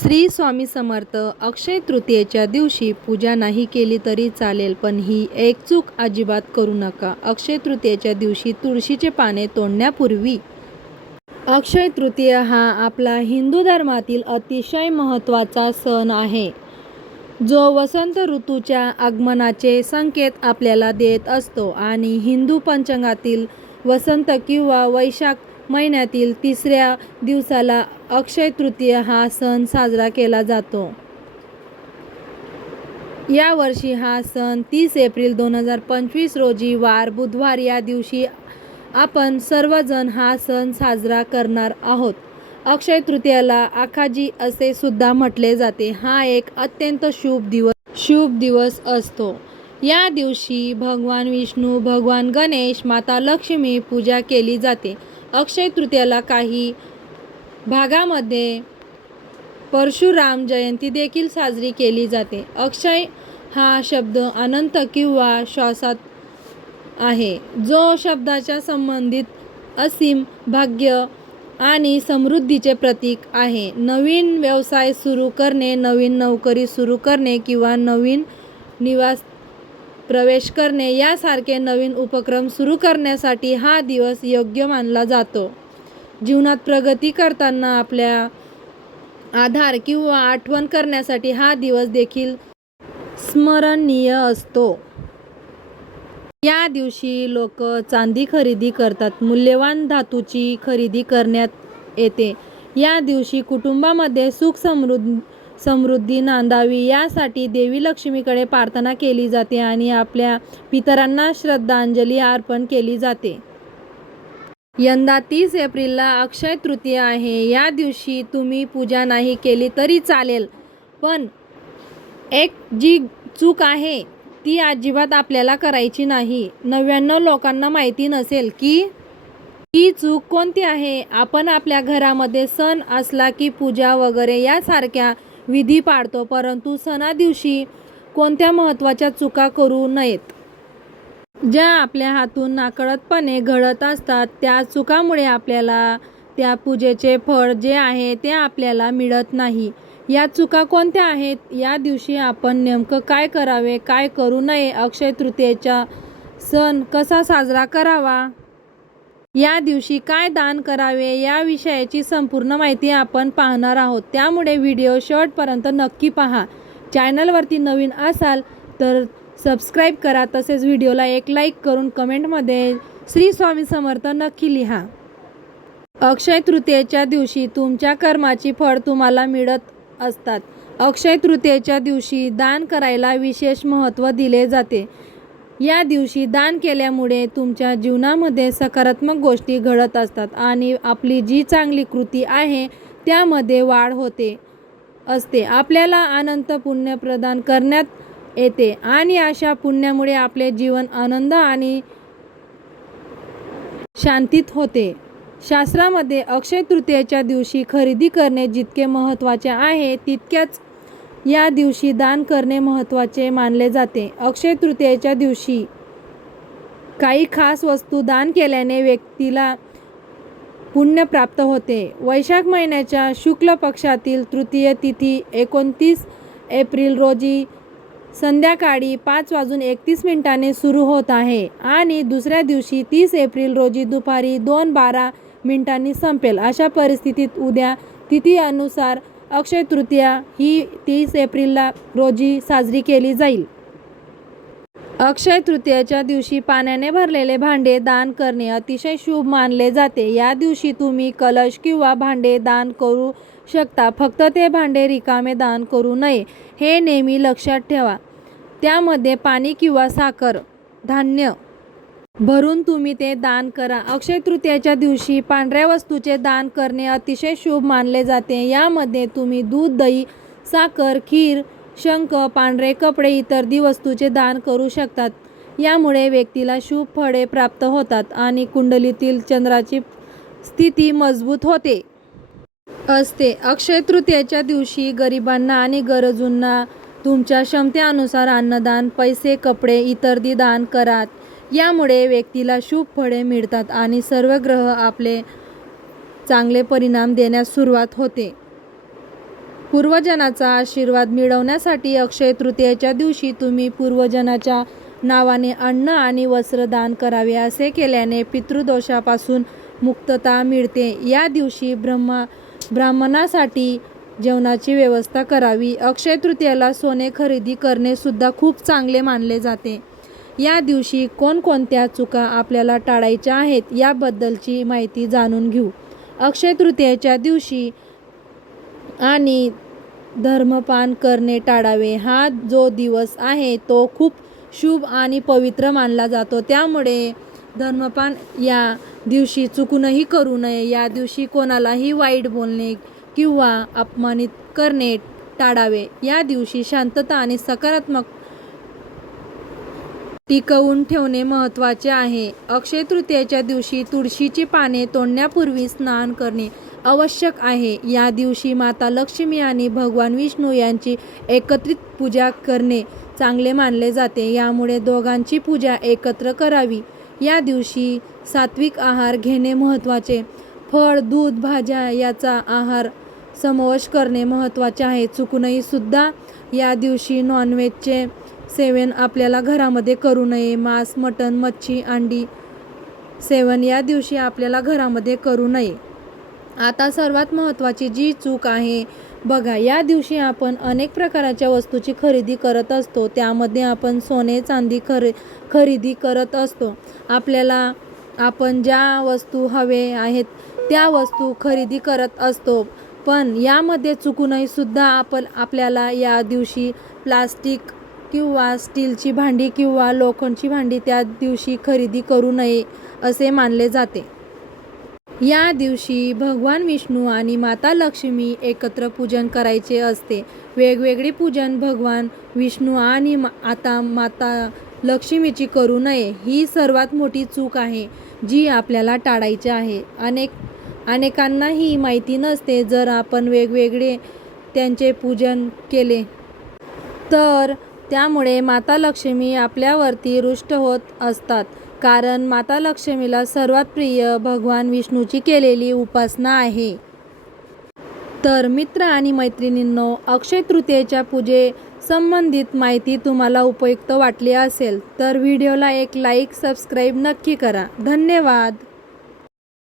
श्री स्वामी समर्थ. अक्षय तृतीयेच्या दिवशी पूजा नाही केली तरी चालेल, पण ही एक चूक अजिबात करू नका. अक्षय तृतीयेच्या दिवशी तुळशीचे पाने तोडण्यापूर्वी. अक्षय तृतीय हा आपला हिंदू धर्मातील अतिशय महत्त्वाचा सण आहे, जो वसंत ऋतूच्या आगमनाचे संकेत आपल्याला देत असतो आणि हिंदू पंचांगातील वसंत किंवा वैशाख महिन्यातील तिसऱ्या दिवसाला अक्षय तृतीय हा सण साजरा केला जातो. यावर्षी हा सण 30 एप्रिल 2025 रोजी वार बुधवार या दिवशी आपण सर्वजण हा सण साजरा करणार आहोत. अक्षय तृतीयाला आखाजी असे सुद्धा म्हटले जाते. हा एक अत्यंत शुभ दिवस असतो. या दिवशी भगवान विष्णू, भगवान गणेश, माता लक्ष्मी पूजा केली जाते. अक्षय तृतीयाला काही भागामध्ये परशुराम जयंती देखील साजरी केली जाते. अक्षय हा शब्द अनंत किंवा श्वासात आहे, जो शब्दाच्या संबंधित असीम, भाग्य आणि समृद्धीचे प्रतीक आहे. नवीन व्यवसाय सुरू करणे, नवीन नोकरी सुरू करणे किंवा नवीन निवास प्रवेश करणे यासारखे नवीन उपक्रम सुरू करण्यासाठी हा दिवस योग्य मानला जातो. जीवनात प्रगती करताना आपल्या आधार किंवा आठवण करण्यासाठी हा दिवस देखील स्मरणीय असतो. या दिवशी लोक चांदी खरेदी करतात, मूल्यवान धातूची खरेदी करण्यात येते. या दिवशी कुटुंबामध्ये सुख समृद्धी नांदावी यासाठी देवी लक्ष्मीकडे प्रार्थना केली जाते आणि आपल्या पितरांना श्रद्धांजली अर्पण केली जाते. यंदा 30 एप्रिलला अक्षय तृतीय आहे. या दिवशी तुम्ही पूजा नाही केली तरी चालेल, पण एक जी चूक आहे ती अजिबात आपल्याला करायची नाही. 99 लोकांना माहिती नसेल की ही चूक कोणती आहे. आपण आपल्या घरामध्ये सण असला की पूजा वगैरे यासारख्या विधी पाळतो, परंतु सणा दिवशी कोणत्या महत्त्वाच्या चुका करू नयेत. ज्या आपल्या हातून नकळतपणे घडत असतात, त्या चुकामुळे आपल्याला त्या पूजेचे फळ जे आहे ते आपल्याला मिळत नाही. या चुका कोणत्या आहेत, या दिवशी आपण नेमकं काय करावे, काय करू नये, अक्षय तृतीयेचा सण कसा साजरा करावा, या दिवशी काय दान करावे या विषयाची संपूर्ण माहिती आपण पाहणार आहोत. त्यामुळे व्हिडिओ शेवटपर्यंत नक्की पहा. चॅनलवरती नवीन असाल तर सबस्क्राईब करा. तसेच व्हिडिओला एक लाईक करून कमेंटमध्ये श्री स्वामी समर्थ नक्की लिहा. अक्षय तृतीयेच्या दिवशी तुमच्या कर्माची फळ तुम्हाला मिळत असतात. अक्षय तृतीयेच्या दिवशी दान करायला विशेष महत्त्व दिले जाते. या दिवशी दान केल्यामुळे तुमच्या जीवनामध्ये सकारात्मक गोष्टी घडत असतात आणि आपली जी चांगली कृती आहे त्यामध्ये वाढ होते असते. आपल्याला अनंत पुण्य प्रदान करण्यात येते आणि अशा पुण्यामुळे आपले जीवन आनंद आणि शांतीत होते. शास्त्रामध्ये अक्षय तृतीयेच्या दिवशी खरेदी करणे जितके महत्त्वाचे आहे, तितकेच या दिवशी दान करणे महत्त्वाचे मानले जाते. अक्षय तृतीयेच्या दिवशी काही खास वस्तू दान केल्याने व्यक्तीला पुण्य प्राप्त होते. वैशाख महिन्याच्या शुक्ल पक्षातील तृतीय तिथी 29 एप्रिल रोजी संध्याकाळी 5:31 सुरू होत आहे आणि दुसऱ्या दिवशी 30 एप्रिल रोजी दुपारी 2:12 संपेल. अशा परिस्थितीत उद्या तिथीनुसार अक्षय तृतीया ही 30 एप्रिल रोजी साजरी केली जाईल. अक्षय तृतीयेच्या दिवशी पाण्याने भरलेले भांडे दान करणे अतिशय शुभ मानले जाते. या दिवशी तुम्ही कलश किंवा भांडे दान करू शकता, फक्त ते भांडे रिकामे दान करू नये हे नेहमी लक्षात ठेवा. त्यामध्ये पाणी किंवा साखर, धान्य भरून तुम्ही ते दान करा. अक्षय तृतीयेच्या दिवशी पांढऱ्या वस्तूचे दान करणे अतिशय शुभ मानले जाते. यामध्ये तुम्ही दूध, दही, साखर, खीर, शंख, पांढरे कपडे इत्यादी वस्तूचे दान करू शकतात. यामुळे व्यक्तीला शुभ फळे प्राप्त होतात आणि कुंडलीतील चंद्राची स्थिती मजबूत होते असते. अक्षय तृतीयेच्या दिवशी गरिबांना आणि गरजूंना तुमच्या क्षमतेनुसार अन्नदान, पैसे, कपडे इत्यादी दान करा. यामुळे व्यक्तीला शुभ फळे मिळतात आणि सर्व ग्रह आपले चांगले परिणाम देण्यास सुरुवात होते. पूर्वजनाचा आशीर्वाद मिळवण्यासाठी अक्षय तृतीयेच्या दिवशी तुम्ही पूर्वजनाच्या नावाने अन्न आणि वस्त्र दान करावे. असे केल्याने पितृदोषापासून मुक्तता मिळते. या दिवशी ब्राह्मणासाठी जेवणाची व्यवस्था करावी. अक्षय तृतीयेला सोने खरेदी करणे सुद्धा खूप चांगले मानले जाते. या दिवशी कोणकोणत्या चुका आपल्याला टाळायच्या आहेत याबद्दलची माहिती जाणून घेऊ. अक्षय तृतीयेच्या दिवशी आणि धर्मपान करणे टाळावे. हा जो दिवस आहे तो खूप शुभ आणि पवित्र मानला जातो. त्यामुळे धर्मपान या दिवशी चुकूनही करू नये. या दिवशी कोणालाही वाईट बोलणे किंवा अपमानित करणे टाळावे. या दिवशी शांतता आणि सकारात्मक टिकवून ठेवणे महत्त्वाचे आहे. अक्षय तृतीयेच्या दिवशी तुळशीची पाने तोडण्यापूर्वी स्नान करणे आवश्यक आहे. या दिवशी माता लक्ष्मी आणि भगवान विष्णू यांची एकत्रित पूजा करणे चांगले मानले जाते. यामुळे दोघांची पूजा एकत्र करावी. या दिवशी सात्विक आहार घेणे महत्त्वाचे. फळ, दूध, भाज्या याचा आहार समावेश करणे महत्त्वाचे आहे. चुकूनही सुद्धा या दिवशी नॉनव्हेजचे सेवन आपल्याला घरामध्ये करू नये. मांस, मटण, मच्छी, अंडी सेवन या दिवशी आपल्याला घरामध्ये करू नये. आता सर्वात महत्त्वाची जी चूक आहे बघा, या दिवशी आपण अनेक प्रकारच्या वस्तूची खरेदी करत असतो. त्यामध्ये आपण सोने चांदी खरेदी करत असतो. आपल्याला आपण ज्या वस्तू हवे आहेत त्या वस्तू खरेदी करत असतो. पण यामध्ये चुकूनही सुद्धा आपल्याला या दिवशी प्लास्टिक किंवा स्टीलची भांडी किंवा लोखंडची भांडी त्या दिवशी खरेदी करू नये असे मानले जाते. या दिवशी भगवान विष्णू आणि माता लक्ष्मी एकत्र पूजन करायचे असते. वेगवेगळे पूजन भगवान विष्णू आणि माता लक्ष्मीची करू नये. ही सर्वात मोठी चूक आहे जी आपल्याला टाळायची आहे. अनेकांना ही माहिती नसते. जर आपण वेगवेगळे त्यांचे पूजन केले तर त्यामुळे माता लक्ष्मी आपल्यावरती रुष्ट होत असतात. कारण माता लक्ष्मीला सर्वात प्रिय भगवान विष्णूची केलेली उपासना आहे. तर मित्र आणि मैत्रिणींनो, अक्षय तृतीयेच्या पूजे संबंधित माहिती तुम्हाला उपयुक्त वाटली असेल तर व्हिडिओला एक लाईक, सबस्क्राईब नक्की करा. धन्यवाद.